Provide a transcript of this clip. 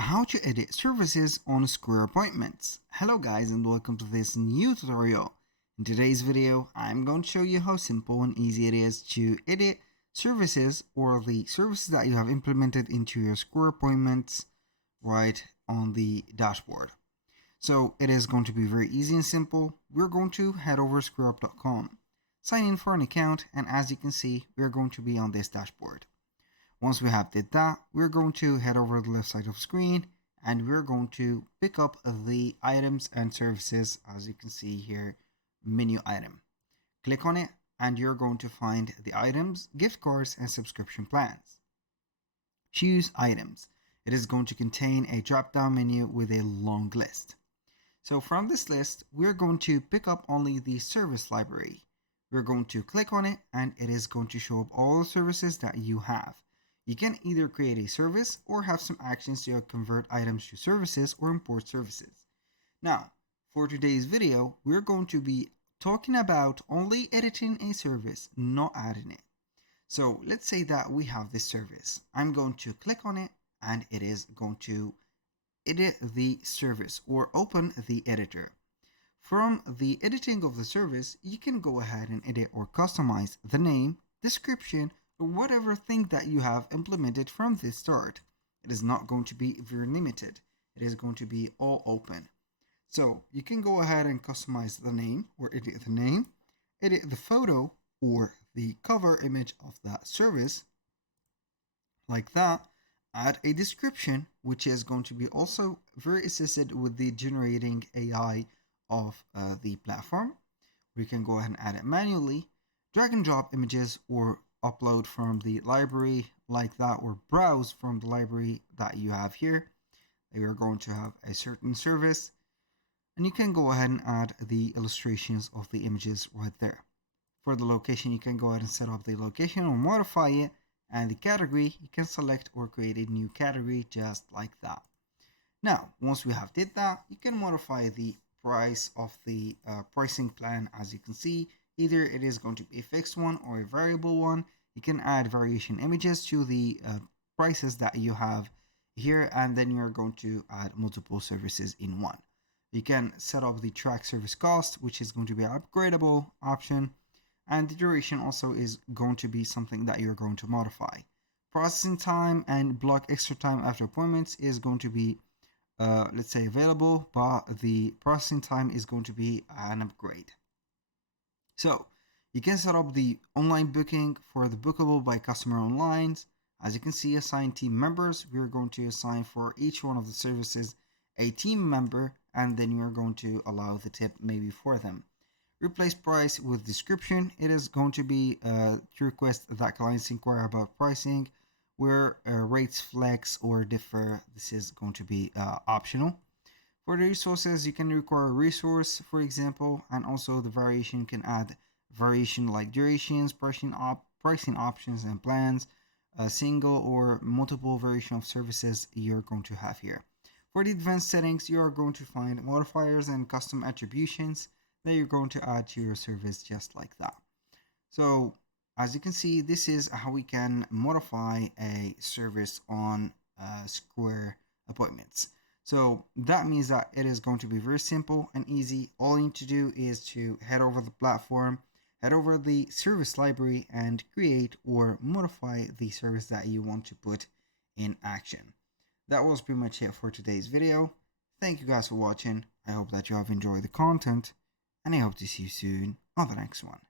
How to edit services on Square Appointments. Hello guys and welcome to this new tutorial. In today's video, I'm going to show you how simple and easy it is to edit services or the services that you have implemented into your Square Appointments right on the dashboard. So it is going to be very easy and simple. We're going to head over to squareup.com, sign in for an account, and as you can see, we're going to be on this dashboard. Once we have did that, we're going to head over to the left side of the screen and we're going to pick up the items and services. As you can see here, menu item. Click on it and you're going to find the items, gift cards, and subscription plans. Choose items. It is going to contain a drop-down menu with a long list. So from this list, we're going to pick up only the service library. We're going to click on it and it is going to show up all the services that you have. You can either create a service or have some actions to convert items to services or import services. Now, for today's video, we're going to be talking about only editing a service, not adding it. So let's say that we have this service. I'm going to click on it and it is going to edit the service or open the editor. From the editing of the service, you can go ahead and edit or customize the name, description, whatever thing that you have implemented from the start. It is not going to be very limited. It is going to be all open. So you can go ahead and customize the name or edit the name, edit the photo or the cover image of that service like that, add a description, which is going to be also very assisted with the generating AI of the platform. We can go ahead and add it manually, drag and drop images or upload from the library like that, or browse from the library that you have here. We are going to have a certain service and you can go ahead and add the illustrations of the images right there. For the location, you can go ahead and set up the location or modify it, and the category, you can select or create a new category just like that. Now, once we have did that, you can modify the price of the pricing plan. As you can see, either it is going to be a fixed one or a variable one. You can add variation images to the prices that you have here, and then you're going to add multiple services in one. You can set up the track service cost, which is going to be an upgradable option, and the duration also is going to be something that you're going to modify. Processing time and block extra time after appointments is going to be let's say available, but the processing time is going to be an upgrade. So you can set up the online booking for the bookable by customer online. As you can see, assign team members. We're going to assign for each one of the services a team member, and then you're going to allow the tip maybe for them. Replace price with description. It is going to be to request that clients inquire about pricing, where rates flex or differ. This is going to be optional. For the resources, you can require a resource, for example, and also the variation, you can add variation like durations, pricing options and plans, a single or multiple variation of services you're going to have here. For the advanced settings, you are going to find modifiers and custom attributions that you're going to add to your service just like that. So as you can see, this is how we can modify a service on Square Appointments. So that means that it is going to be very simple and easy. All you need to do is to head over the platform, head over the service library, and create or modify the service that you want to put in action. That was pretty much it for today's video. Thank you guys for watching. I hope that you have enjoyed the content, and I hope to see you soon on the next one.